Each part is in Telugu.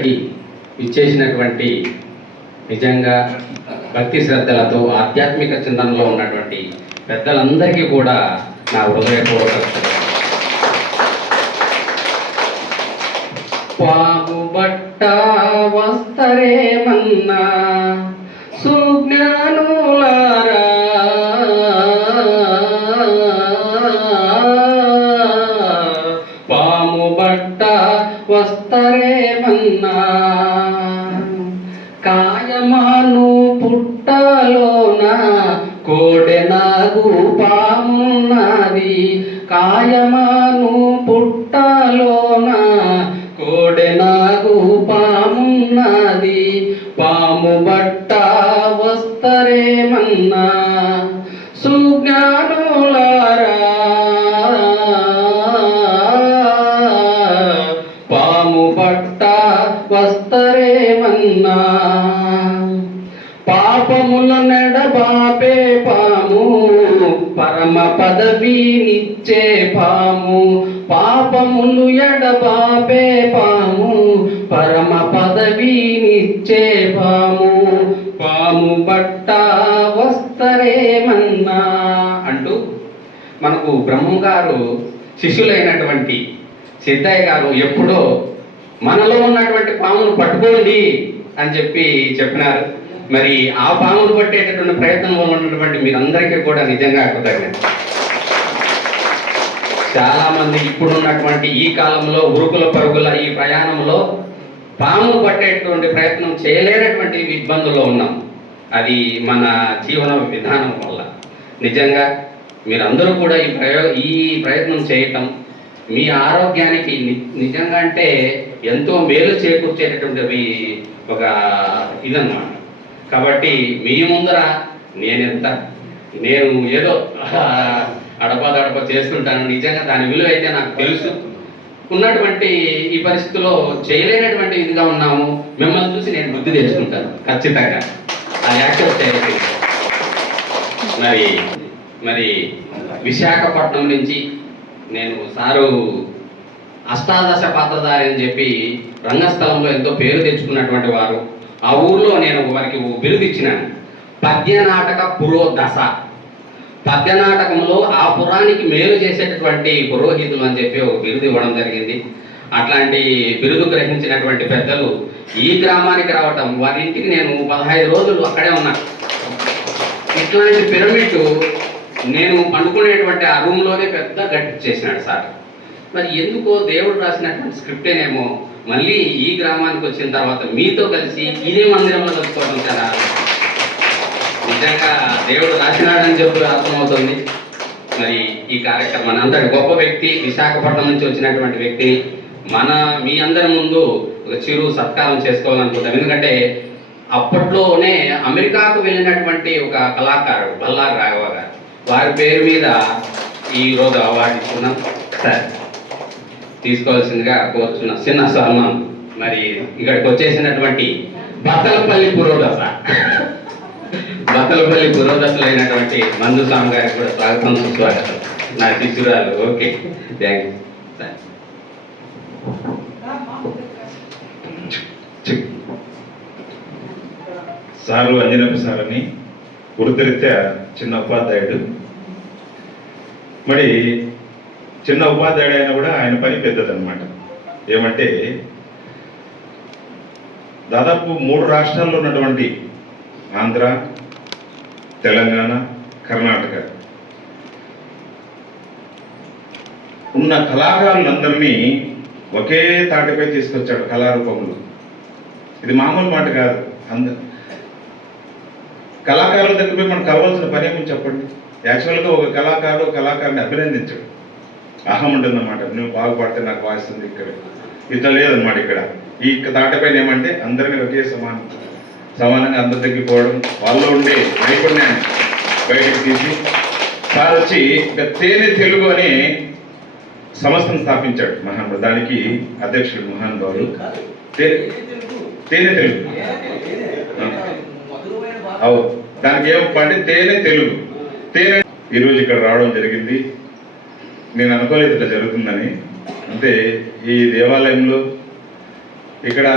ఇక్కడికి ఇచ్చేసినటువంటి నిజంగా భక్తి శ్రద్ధలతో ఆధ్యాత్మిక చింతనలో ఉన్నటువంటి పెద్దలందరికీ కూడా నా హృదయపూర్వక పాగుబట్ట వస్తరేమన్నా? వస్తరేమన్నా కాయమాను పుట్టలోన కోడెనాగు పామున్నది. కాయమాను పుట్ట పదవినిచ్చే పాము పాపములు ఎడబాపే పాము పరమ పదవినిచ్చే పాము. పాము బట్ట వస్తరేమన్నా అంటూ మనకు బ్రహ్మం గారు శిష్యులైనటువంటి సిద్ధయ్య గారు ఎప్పుడో మనలో ఉన్నటువంటి పామును పట్టుకోండి అని చెప్పి చెప్పినారు. మరి ఆ పామును పట్టేటటువంటి ప్రయత్నంలో ఉన్నటువంటి మీరందరికీ కూడా నిజంగా కృతజ్ఞత. చాలా మంది ఈ కాలంలో ఉరుకుల పరుగుల ఈ ప్రయాణంలో పాము పట్టేటువంటి ప్రయత్నం చేయలేనటువంటి ఇబ్బందుల్లో ఉన్నాం. అది మన జీవన విధానం వల్ల. నిజంగా మీరందరూ కూడా ఈ ప్రయో ఈ ప్రయత్నం చేయటం మీ ఆరోగ్యానికి నిజంగా అంటే ఎంతో మేలు చేకూర్చేటటువంటి ఒక ఇదన్నమాట. కాబట్టి మీ ముందర నేనెంత? నేను ఏదో అడపదడప చేస్తుంటాను. నిజంగా దాని విలువ అయితే నాకు తెలుసు. ఉన్నటువంటి ఈ పరిస్థితిలో చేయలేనటువంటి ఇదిగా ఉన్నాము. మిమ్మల్ని చూసి నేను బుద్ధి తెచ్చుకుంటాను. ఖచ్చితంగా. ఆ యాక్సెప్ట్ అయితే మరి మరి విశాఖపట్నం నుంచి నేను సారు అష్టాదశ పాత్రధారి అని చెప్పి రంగస్థలంలో ఎంతో పేరు తెచ్చుకున్నటువంటి వారు. ఆ ఊర్లో నేను వారికి ఓ బిరుదు ఇచ్చినాను. పద్య నాటక పురోదశ. పద్య నాటకంలో ఆ పురానికి మేలు చేసేటటువంటి పురోహితులు అని చెప్పి ఒక బిరుదు ఇవ్వడం జరిగింది. అట్లాంటి బిరుదు గ్రహించినటువంటి పెద్దలు ఈ గ్రామానికి రావటం వారి ఇంటికి నేను పదహైదు రోజులు అక్కడే ఉన్నాను ఇట్లాంటి పిరమిడ్ నేను పండుకునేటువంటి ఆ రూమ్లోనే పెద్ద గట్టి చేసినాడు సార్. మరి ఎందుకో దేవుడు రాసినటువంటి స్క్రిప్టేనేమో మళ్ళీ ఈ గ్రామానికి వచ్చిన తర్వాత మీతో కలిసి ఇదే మందిరంలో కలుసుకోవడం చాలా నిజంగా దేవుడు రాసినాడని చెప్పి అర్థమవుతుంది. మరి ఈ కార్యక్రమం అంతటి గొప్ప వ్యక్తి విశాఖపట్నం నుంచి వచ్చినటువంటి వ్యక్తిని మన మీ అందరి ముందు ఒక చిరు సత్కారం చేసుకోవాలనుకుంటాం. ఎందుకంటే అప్పట్లోనే అమెరికాకు వెళ్ళినటువంటి ఒక కళాకారుడు బల్లారి రాఘవ గారు వారి పేరు మీద ఈ రోజు అవార్డు ఇస్తున్నాం సార్ తీసుకోవాల్సిందిగా కోరుచున్నాం. చిన్న సల్మాన్ మరి ఇక్కడికి వచ్చేసినటువంటి బత్తలపల్లి పురోదశ బత్తలపల్లి పురోదశలైనటువంటి మందు స్వామి గారికి కూడా స్వాగతం సుస్వాగతం. నా శిష్యురాలు. ఓకే. థ్యాంక్ యూ సార్లు సారు అంజనప్ప సార్ అని వృత్తిరీత్యా చిన్న ఉపాధ్యాయుడు. మరి చిన్న ఉపాధ్యాయుడు అయినా కూడా ఆయన పని పెద్దదన్నమాట. ఏమంటే దాదాపు మూడు రాష్ట్రాల్లో ఉన్నటువంటి ఆంధ్ర తెలంగాణ కర్ణాటక. ఉన్న కళాకారులందరినీ ఒకే తాటిపై తీసుకొచ్చాడు కళారూపంలో. ఇది మామూలు మాట కాదు. అంద కళాకారుల దగ్గర పోయి మనం కలవాల్సిన పని ఏమని చెప్పండి? యాక్చువల్గా ఒక కళాకారుడు ఒక కళాకారుని అభినందించడు. అహం ఉంటుందన్నమాట. నువ్వు బాగుపడితే నాకు వాయిస్తుంది ఇక్కడ. ఇట్లా లేదన్నమాట ఇక్కడ. ఈ తాటపైన ఏమంటే అందరినీ ఒకే సమానం. సమానంగా అందరి దగ్గరికి పోవడం వాళ్ళలో ఉండే నైపుణ్యాన్ని బయటకు తీసి సార్ వచ్చి ఇంకా తేనె తెలుగు అనే సంస్థను స్థాపించాడు మహానుభావుడు. దానికి అధ్యక్షుడు మహాన్ తేనె తేనె తెలుగు. అవు దానికి ఏమంటే తేనె తెలుగు. తేనె ఈరోజు ఇక్కడ రావడం జరిగింది. నేను అనుకోలేదు ఇట్లా జరుగుతుందని. అంటే ఈ దేవాలయంలో ఇక్కడ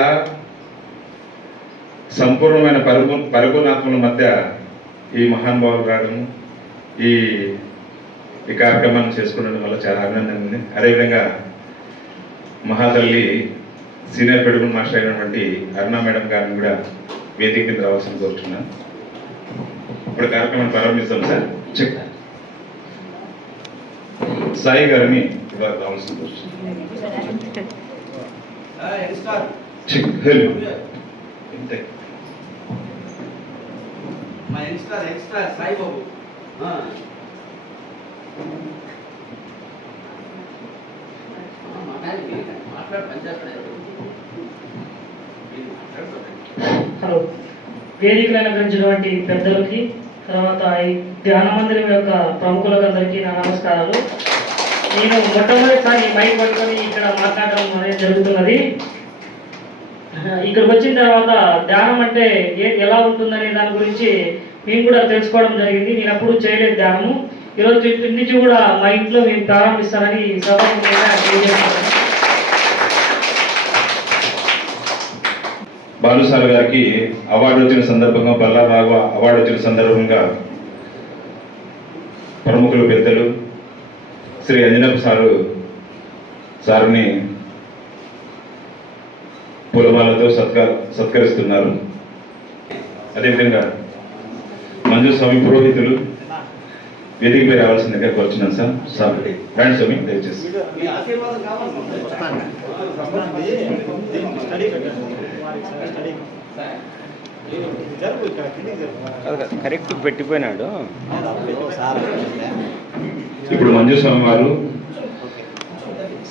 సంపూర్ణమైన పరుగు పరుగునాత్మల మధ్య ఈ మహానుభావులు రావడం ఈ ఈ కార్యక్రమాన్ని చేసుకునడం వల్ల చాలా ఆనందంగా ఉంది అదేవిధంగా మహాతల్లి సీనియర్ పెడుగు మాస్టర్ అయినటువంటి అరుణ మేడం గారిని కూడా వేదిక మీద రావాల్సింది కోరుతున్నాను ఇప్పుడు కార్యక్రమాన్ని ప్రారంభిస్తాం సార్. చెక్ సాయి గారిని ఇవాళ రావాల్సింది కోరుతున్నాను చెక్ హెల్ప్. ఇంతే. మా యంగ్స్టర్ యంగ్స్టర్ సాయిబాబు మాట్లాడు హలో. వేదికలు అలంకరించినటువంటి పెద్దలకి తర్వాత ఈ ధ్యాన మందిరం యొక్క ప్రముఖులకందరికీ నా నమస్కారాలు. నేను మొట్టమొదటిసారి మైక్ పట్టుకొని ఇక్కడ మాట్లాడడం అనేది జరుగుతున్నది. ఇక్కడికి వచ్చిన తర్వాత ధ్యానం అంటే ఏ ఎలా ఉంటుందనే దాని గురించి మేము కూడా తెలుసుకోవడం జరిగింది. నేను అప్పుడు చేయలేదు ధ్యానము. ఈరోజు ఇక్కడి నుంచి కూడా మా ఇంట్లో మేము ప్రారంభిస్తానని బాలు తెలియజేస్తున్నాను. బాలుసార్ గారికి అవార్డు వచ్చిన సందర్భంగా బల్లా రాఘవ అవార్డు వచ్చిన సందర్భంగా ప్రముఖులు పెద్దలు శ్రీ అంజనప్ప సారు సార్ని పూలమాలతో సత్కార సత్కరిస్తున్నారు. అదేవిధంగా మంజు స్వామి పురోహితులు వేదిక మీద రావాల్సిందిగా కోరుచున్నాను సార్. సార్ రండి స్వామి దయచేసి. కరెక్ట్ పెట్టిపోయినాడు. ఇప్పుడు మంజు స్వామి వారు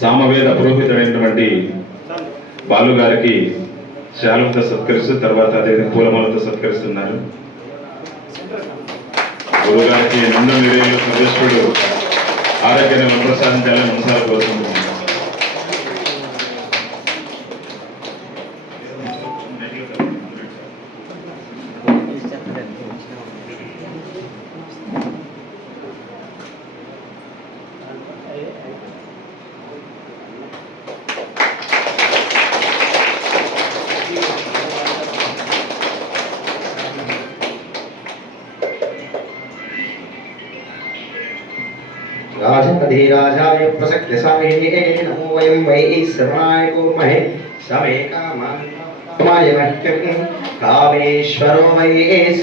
సామవేద పురోహితుడైనటువంటి బాలు గారికి శాలంతో సత్కరిస్తూ తర్వాత అదే పూలమాలతో సత్కరిస్తున్నారు. గురువు గారికి నిండు నిరేళ్ళు సదస్సుడు ఆరోగ్యాన్ని ప్రసాదించాలని మనసాలు కోరుకుంటున్నాను स्वामिने नमो वयं वै श्रवणाय कुर्महे समे कामाय मह्यं कामेश्वरो वै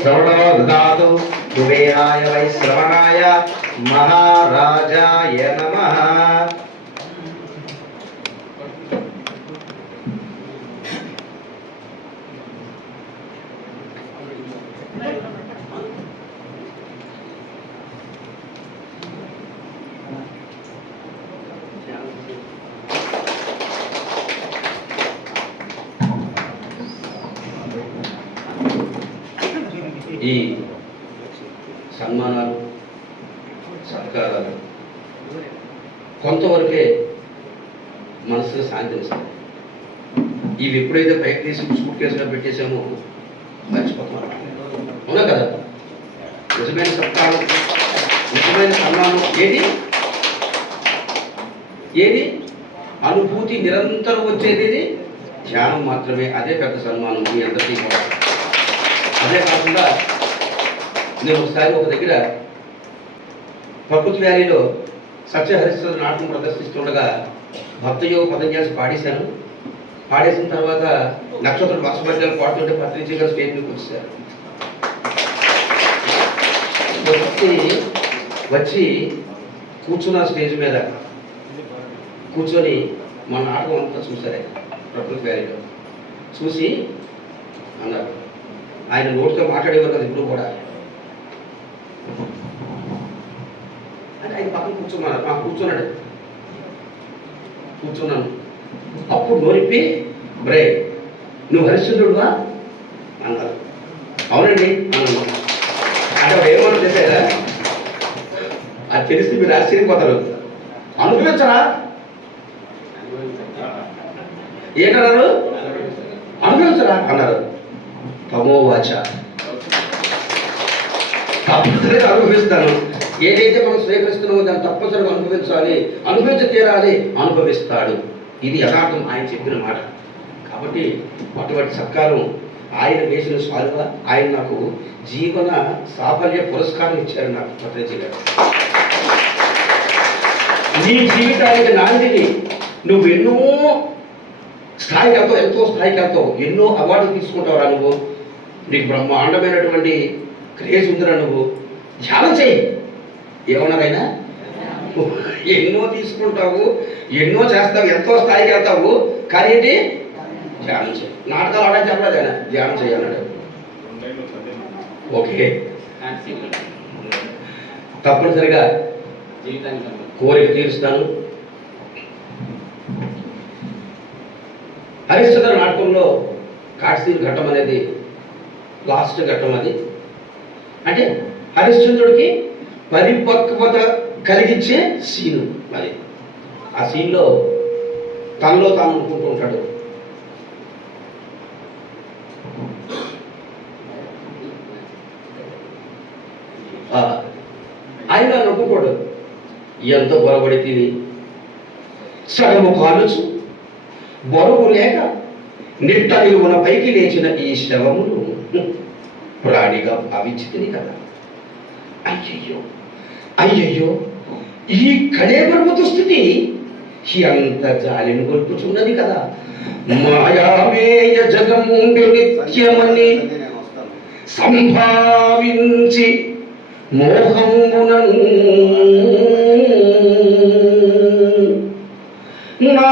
श्रवणो ददातु कुबेराय वै श्रवणाय महाराजाय नमः। ఈ సన్మానాలు సత్కారాలు కొంతవరకే మనసుకు శాంతినిస్తాయి ఇవి ఎప్పుడైతే పైకి తీసి సూట్ కేసులో పెట్టేసామో మర్చిపోతాం. అవునా కదా? నిజమైన సత్కారం నిజమైన సన్మానం ఏది? ఏది? అనుభూతి నిరంతరం వచ్చేది ధ్యానం మాత్రమే. అదే పెద్ద సన్మానం మీ అందరికీ అదే కాకుండా నేను ఒకసారి ఒక దగ్గర ప్రకృతి వ్యాలీలో సత్యహరిశ్వర నాటకం ప్రదర్శిస్తుండగా భక్తయోగ పదం చేసి పాడేశాను. పాడేసిన తర్వాత నక్షత్రం వర్షపడ్డాలు పాడుతుంటే పత్రిక గారు స్టేజ్ మీదకి వచ్చారు. వచ్చి వచ్చి కూర్చున్న స్టేజ్ మీద కూర్చొని మా నాటకం అంతా చూసారే ప్రకృతి వ్యాలీలో. చూసి అన్నారు. ఆయన నోటితో మాట్లాడేవారు కదా ఇప్పుడు కూడా. అంటే ఆయన పక్కన కూర్చున్నాడు మా కూర్చున్నాడు. కూర్చున్నాను. అప్పుడు నోరిప్పి బ్రే నువ్వు హరిశ్చంద్రుడువా? అన్నారు. అవునండి అన్నాను. అంటే ఏమన్నా అది తెలిసి మీరు ఆశ్చర్యపోతారు. అనుభవించరా? ఏంటన్నారు? అనుభవించరా? అన్నారు. తమోవాచ. తప్పనిసరిగా అనుభవిస్తాను. ఏదైతే మనం స్వీకరిస్తున్నామో దాన్ని తప్పనిసరిగా అనుభవించాలి. అనుభవించి తీరాలి. అనుభవిస్తాడు. ఇది యథార్థం ఆయన చెప్పిన మాట. కాబట్టి అటువంటి సత్కారం ఆయన వేసిన స్వాలుగా ఆయన నాకు జీవన సాఫల్య పురస్కారం ఇచ్చారు నాకు భద్రాజీ గారు. నీ జీవితానికి నాందిని నువ్వు ఎన్నో స్థాయికి వెళ్తావు ఎంతో స్థాయికి వెళ్తావు ఎన్నో అవార్డులు తీసుకుంటావు అనుభవం నీకు బ్రహ్మాండమైనటువంటి క్రేజ్ ఉందిరా నువ్వు. ధ్యానం చేయి ఏమన్నారైనా ఎన్నో తీసుకుంటావు ఎన్నో చేస్తావు ఎంతో స్థాయికి వెళ్తావు కానీ ఏంటి? ధ్యానం చేయి నాటకాలు ఆడని చెప్పలేదు ఆయన? ధ్యానం చేయాలన్నాడు ఓకే. తప్పనిసరిగా కోరిక తీరుస్తాను. హరిశ్చంద్ర నాటకంలో కాట్సీన్ ఘట్టం అనేది లాస్ట్ ఘట్టం అది. అంటే హరిశ్చంద్రుడికి పరిపక్వత కలిగించే సీను మరి. ఆ సీన్లో తనలో తాను అనుకుంటూ ఉంటాడు. ఆయన అనుకుంటాడు ఎంత బొరబడి తిని సగము కాలుచు బరువు లేక నిట్ట నిలువున పైకి లేచిన ఈ శవములు ప్రాణిగా భావించింది కదా. అయ్యయ్యో అయ్యయ్యో ఈ కళేబరపు దుస్థితి ఎంత జాలిని కొలుపుచున్నది కదా. మాయామేయ జగముండు నిత్యమని సంభావించి మోహమునను. నా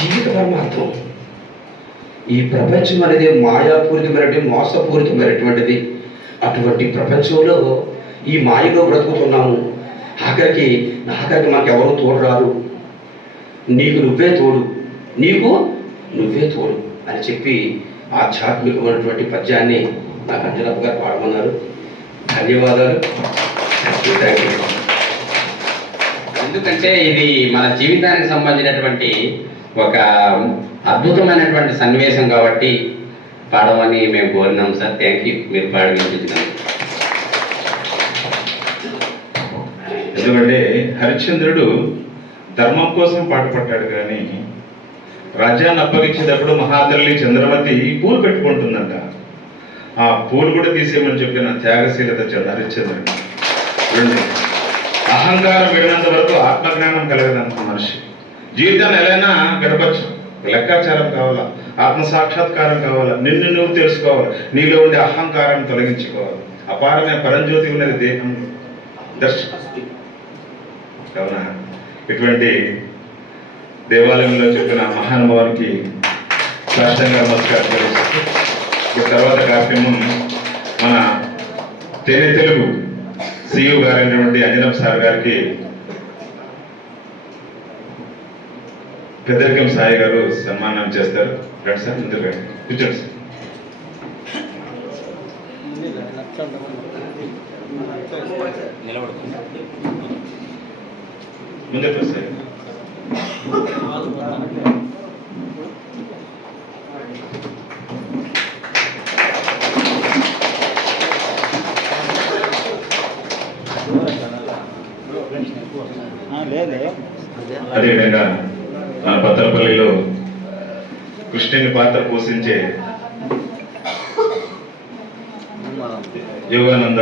జీవిత పరమార్థం ఈ ప్రపంచం అనేది మాయాపూరితమైనటువంటి మోసపూరితమైనటువంటిది. అటువంటి ప్రపంచంలో ఈ మాయలో బ్రతుకుతున్నాము. ఆఖరికి ఆఖరికి మనకు ఎవరు తోడు రారు. నీకు నువ్వే తోడు. నీకు నువ్వే తోడు. అని చెప్పి ఆధ్యాత్మికమైనటువంటి పద్యాన్ని నాకు అంజనప్ప గారు పాడమన్నారు. ధన్యవాదాలు. థ్యాంక్ యూ ఎందుకంటే ఇది మన జీవితానికి సంబంధించినటువంటి ఒక అద్భుతమైనటువంటి సన్నివేశం కాబట్టి పాడమని మేము కోరినాం సార్. థ్యాంక్ యూ మీరు పాడి ఎందుకంటే హరిశ్చంద్రుడు ధర్మం కోసం పాటుపడ్డాడు కానీ రాజ్యాన్ని అప్పగించేటప్పుడు మహాతల్లి చంద్రమతి పూలు పెట్టుకుంటుందంట. ఆ పూలు కూడా తీసేయమని చెప్పిన త్యాగశీలత చంద్ర హరిశ్చంద్రుడు. అహంకారం విడినంత వరకు ఆత్మజ్ఞానం కలగదంత మనిషి జీవితాన్ని ఎలా గడపచ్చు. లెక్కాచారం కావాలా? ఆత్మ సాక్షాత్కారం కావాలా? నిన్ను నువ్వు తెలుసుకోవాలి. నీలో ఉండే అహంకారం తొలగించుకోవాలి. అపారమైన పరంజ్యోతి ఉన్నది దేహంలో. దర్శనం కావున ఇటువంటి దేవాలయంలో చెప్పిన మహానుభావానికి సాష్టంగా నమస్కారం తెలుసు. తర్వాత కార్యక్రమం మన తెలి తెలుగు సిఇఓ గారైనటువంటి అంజనం సార్ గారికి పెద్దరికం సాయి గారు సన్మానం చేస్తారు. రండి సార్ ముందు కూర్చోండి సార్. ముందే సార్ అదేవిధంగా మన పత్తలపల్లిలో కృష్ణుని పాత్ర పోషించే యోగానంద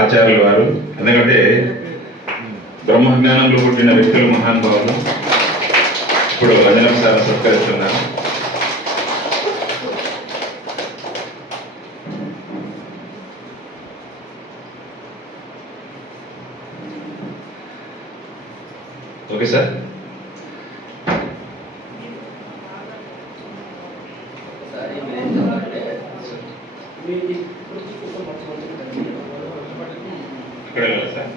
ఆచార్యులు వారు. ఎందుకంటే బ్రహ్మజ్ఞానంలో పుట్టిన వ్యక్తులు మహానుభావులు. ఇప్పుడు రంజనం సార్ సత్కరిస్తున్నారు ఓకే సార్ ఇక్కడ వెళ్ళాలి సార్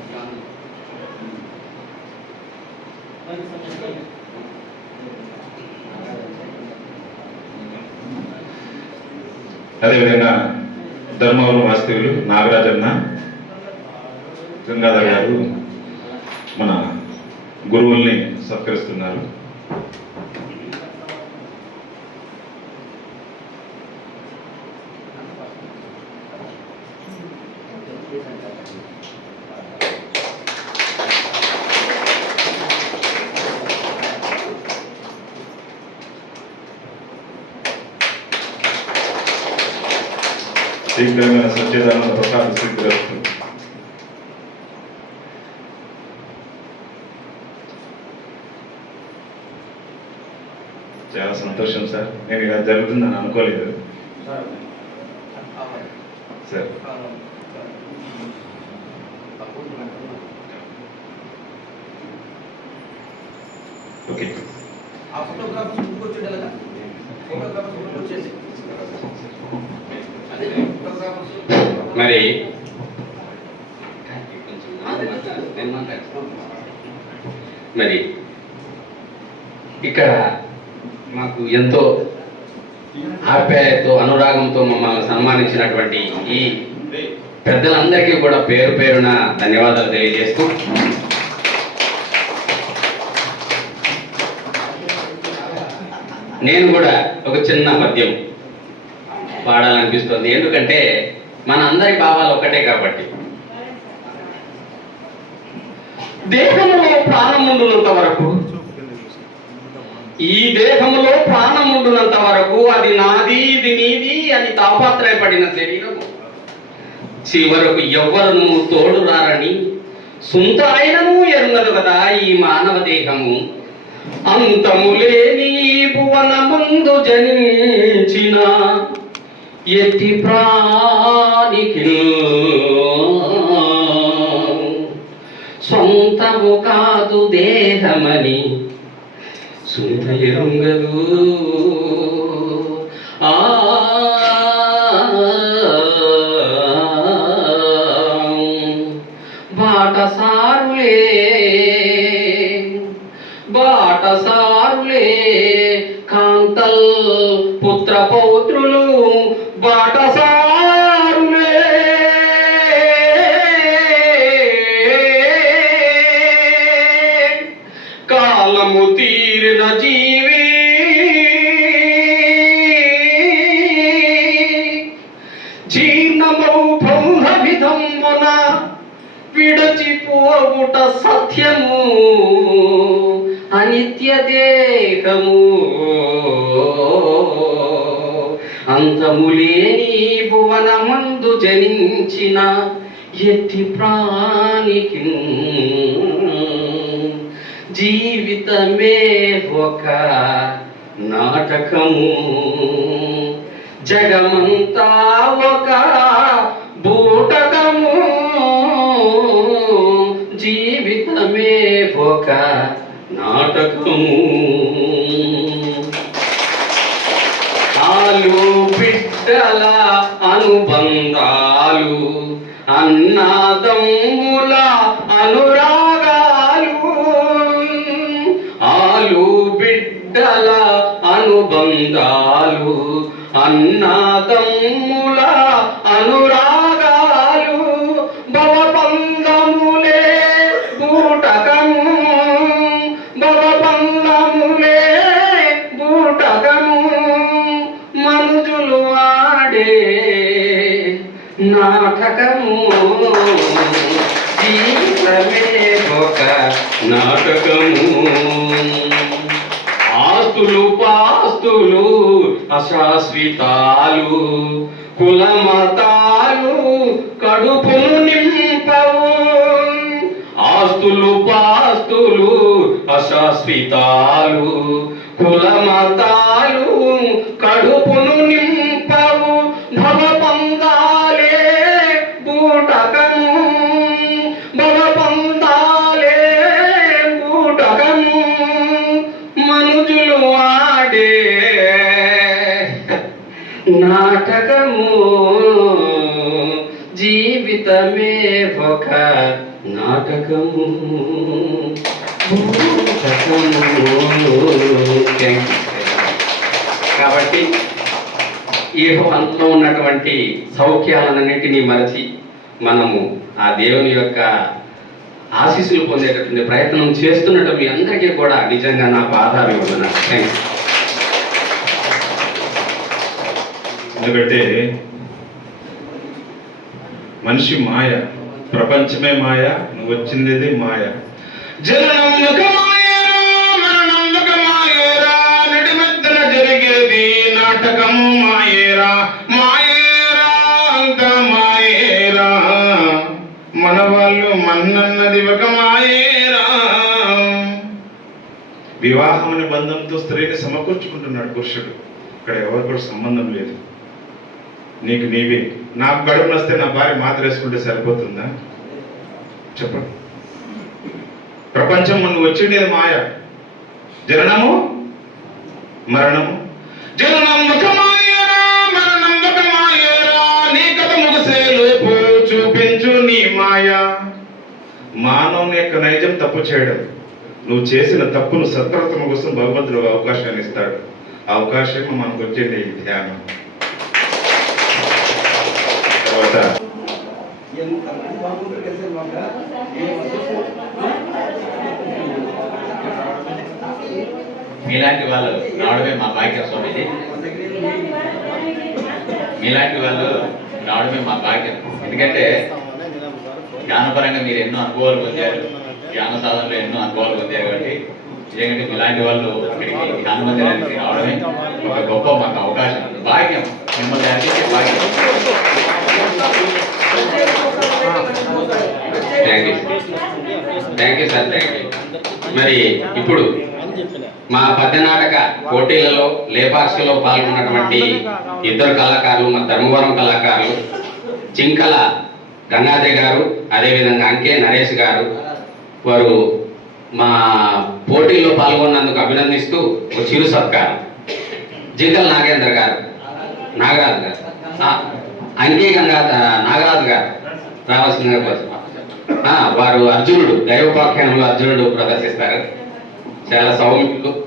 అదేవిధంగా ధర్మవరం వాస్తవ్యులు నాగరాజన్న గంగాధర్ గారు మన గురువుల్ని సత్కరిస్తున్నారు శీఘ్రమైన సత్యదానంద ప్రసాద్ సిద్ధిరస్తు చాలా సంతోషం సార్ నేను ఇలా జరుగుతుందని అనుకోలేదు సార్ ఓకే ఆ ఫోటోగ్రాఫర్స్ ముందుకు వచ్చేది ఎలాగా ఫోటోగ్రాఫర్స్ ముందుకు వచ్చేసి అదే ఫోటోగ్రాఫర్స్ మరి మరి ఇక్కడ మాకు ఎంతో ఆప్యాయతో అనురాగంతో మమ్మల్ని సన్మానించినటువంటి ఈ పెద్దలందరికీ కూడా పేరు పేరున ధన్యవాదాలు తెలియజేస్తూ నేను కూడా ఒక చిన్న పద్యం పాడాలనిపిస్తుంది. ఎందుకంటే మన అందరి భావాలు ఒకటే కాబట్టి. దేహంలో ప్రాణముండునంత వరకు? ఈ దేహంలో ప్రాణముండునంత వరకు అది నాది ఇది నీది అని తాపాత్రయపడిన శరీరం చివరకు ఎవ్వరును తోడు రారని సొంత ఆయనము ఎరుగదు కదా ఈ మానవ దేహము. అంతము లేని భువన ముందు జనించిన ఎట్టి ప్రాణికి సొంతము కాదు దేహమని. సుంత ఆ విడచిపోవుట సత్యము అనిత్య దేహము అంతములేని భువనమందు జనించిన ఎట్టి ప్రాణికి జీవితమే ఒక నాటకము. జగమంతా ఒక నాటకము. ఆలు బిడ్డల అనుబంధాలు అన్నాదమ్ముల అనురాగాలు. ఆలు బిడ్డల అనుబంధాలు అన్నాదమ్ముల అనురాగాలు. జీవితమే ఒక నాటకము. ఆస్తులు పాస్తులు అశాశ్వితాలు కులమతాలు కడుపును నింపవు. ఆస్తులు పాస్తులు అశాశ్వితాలు కులమతాలు నాటకము జీవితమే ఒక నాటకము. కాబట్టి ఈ అంతలో ఉన్నటువంటి సౌఖ్యాలన్నింటినీ మరచి మనము ఆ దేవుని యొక్క ఆశీస్సులు పొందేటటువంటి ప్రయత్నం చేస్తున్నట్టు మీ అందరికీ కూడా నిజంగా నా పాదాభివందన థ్యాంక్స్ ఎందుకంటే మనిషి మాయ ప్రపంచమే మాయ నువ్వు వచ్చింది మాయ జననం జరిగేది నాటకము మాయేరా మాయేరా అంత మాయేరా. మన వాళ్ళు మన్నన్నది ఒక మాయేరా. వివాహం అనే బంధంతో స్త్రీని సమకూర్చుకుంటున్నాడు పురుషుడు. ఇక్కడ ఎవరు కూడా సంబంధం లేదు. నీకు నీవే. నాకు గడుపు వస్తే నా భార్య మాత్ర వేసుకుంటే సరిపోతుందా? చెప్పండి. ప్రపంచం ముందు వచ్చిండేది మాయ. జననము మరణము. జననం ఒక మాయరా మరణం ఒక మాయరా నీ కథ ముగిసే లోపు చూపించు నీ మాయ. మానవుని యొక్క నైజం తప్పు చేయడం. నువ్వు చేసిన తప్పును సత్ప్రతమ కోసం భగవంతుడు అవకాశాన్ని ఇస్తాడు. అవకాశం మనకు వచ్చేది ధ్యానం. మీలాంటి వాళ్ళు రావడమే మా భాగ్యం స్వామిజీ. మీలాంటి వాళ్ళు రావడమే మా భాగ్యం. ఎందుకంటే జ్ఞానపరంగా మీరు ఎన్నో అనుభవాలు పొందారు. జ్ఞాన సాధనలో ఎన్నో అనుభవాలు పొందారు కాబట్టి ఎందుకంటే మీలాంటి వాళ్ళు ఇక్కడికి జ్ఞాన మందిరానికి రావడమే ఒక గొప్ప మాకు అవకాశం. భాగ్యం మిమ్మల్ని అందించే భాగ్యం. Thank you thank you sir thank you మరి ఇప్పుడు మా పద్యనాటక పోటీలలో లేపాక్షలో పాల్గొన్నటువంటి ఇద్దరు కళాకారులు మా ధర్మవరం కళాకారులు చింకల గంగాధర్ గారు అదేవిధంగా అంకే నరేష్ గారు వారు మా పోటీలో పాల్గొన్నందుకు అభినందిస్తూ ఒక చిరు సత్కారం. జింకల నాగేంద్ర గారు నాగరాజు గారు. ఆ, నాగరాజు గారు రావాల్సిందిగా కోసం వారు అర్జునుడు దైవోపాఖ్యానంలో అర్జునుడు ప్రదర్శిస్తారు. చాలా సౌమ్యులు.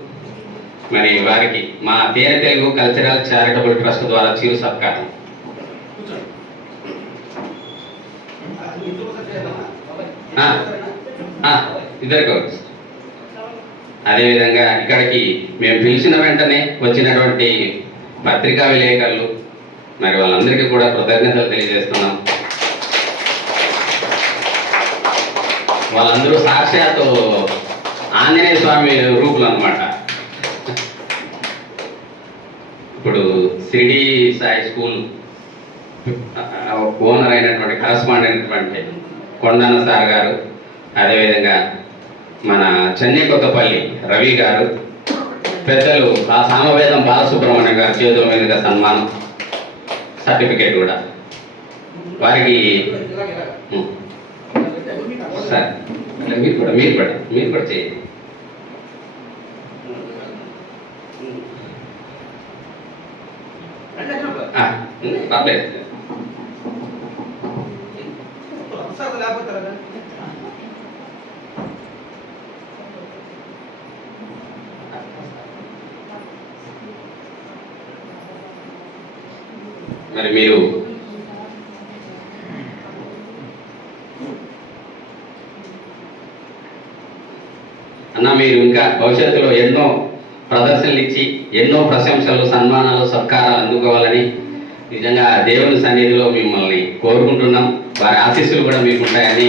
మరి వారికి మా తేనె తెలుగు కల్చరల్ చారిటబుల్ ట్రస్ట్ ద్వారా చిరు సత్కారం. ఇద్దరు కావచ్చు అదేవిధంగా ఇక్కడికి మేము పిలిచిన వెంటనే వచ్చినటువంటి పత్రికా విలేకరులు మరి వాళ్ళందరికీ కూడా కృతజ్ఞతలు తెలియజేస్తున్నాం. వాళ్ళందరూ సాక్షాత్తు ఆంజనేయ స్వామి రూపులు అనమాట ఇప్పుడు సిడి సాయి స్కూల్ ఓనర్ అయినటువంటి కరస్పాండెంట్ కొండన్న సార్ గారు అదేవిధంగా మన చెన్నై కొత్తపల్లి రవి గారు పెద్దలు ఆ సామవేదం బాలసుబ్రహ్మణ్యం గారి చేతుల మీదుగా సన్మానం. సర్టిఫికేట్ కూడా. వారికి సార్ మీరు కూడా మీరు కూడా మీరు కూడా చేయండి. ఆ, ఉం, పర్లేదు. మరి మీరు అన్న మీరు ఇంకా భవిష్యత్తులో ఎన్నో ప్రదర్శనలు ఇచ్చి ఎన్నో ప్రశంసలు సన్మానాలు సత్కారాలు అందుకోవాలని నిజంగా దేవుని సన్నిధిలో మిమ్మల్ని కోరుకుంటున్నాం. వారి ఆశీస్సులు కూడా మీకు ఉంటాయని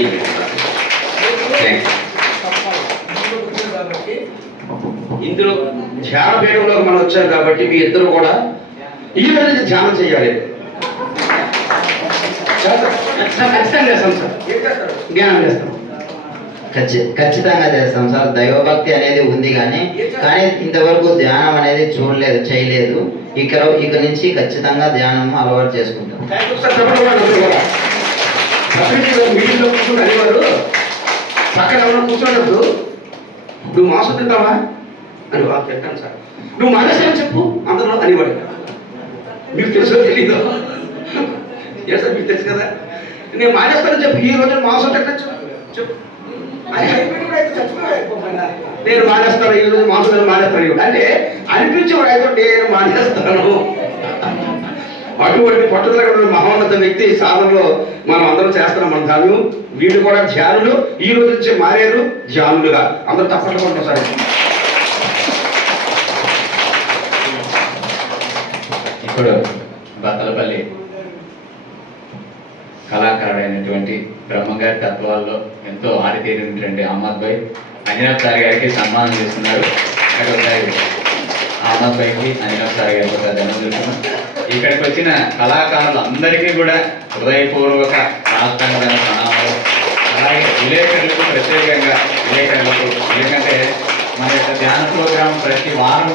ఇందులో ధ్యాన పీఠంలోకి మనం వచ్చాం కాబట్టి మీ ఇద్దరు కూడా ఈ రోజు ధ్యానం చేయాలి. ఖచ్చితంగా చేస్తాం సార్ ధ్యానం చేస్తాం ఖచ్చి- ఖచ్చితంగా చేస్తాం సార్ దైవభక్తి అనేది ఉంది కానీ కానీ ఇంతవరకు ధ్యానం అనేది చూడలేదు చేయలేదు. ఇక్కడ ఇక నుంచి ఖచ్చితంగా ధ్యానం అలవాటు చేసుకుంటాం పక్కన కూర్చోనప్పుడు నువ్వు మాంసం తింటావా? అని వాళ్ళు తింటాను సార్. నువ్వు మానేసాను చెప్పు? అందరూ అనేవాడు మీకు తెలుసో తెలీదు? ఏ సార్ మీకు తెలుసు కదా? నేను మానేస్తానని చెప్పు ఈ రోజు మాంసం తింటాను చెప్పు. నేను మానేస్తాను ఈ రోజు మాంసం మానేస్తాను. అంటే అనిపించేవాడు అయితే నేను మానేస్తాను. అటువంటి పట్టుదల మహోన్నత వ్యక్తి సాధనలో మనం అందరం చేస్తున్నాం మన ధ్యానం. వీళ్ళు కూడా ధ్యానులు. ఈ రోజు నుంచి మారారు ధ్యానులుగా. అందరూ తప్పట్లు కొంటాం సార్. ఇప్పుడు బత్తలపల్లి కళాకారుడైనటువంటి బ్రహ్మగారి తత్వాల్లో ఎంతో ఆరితేరినటువంటి అహ్మద్ భాయ్ అంజనాబ్ సార్ గారికి సన్మానం చేస్తున్నారు. ఒకసారి అహ్మద్ భాయ్కి అంజనాబ్ సార్ గారికి ఒక ధనం ఇక్కడికి వచ్చిన కళాకారులు అందరికీ కూడా హృదయపూర్వక సాష్టాంగమైన ప్రణామాలు. అలాగే విలేకరులకు ప్రత్యేకంగా విలేకరులకు ఎందుకంటే మన యొక్క ధ్యాన ప్రోగ్రాం ప్రతి వారం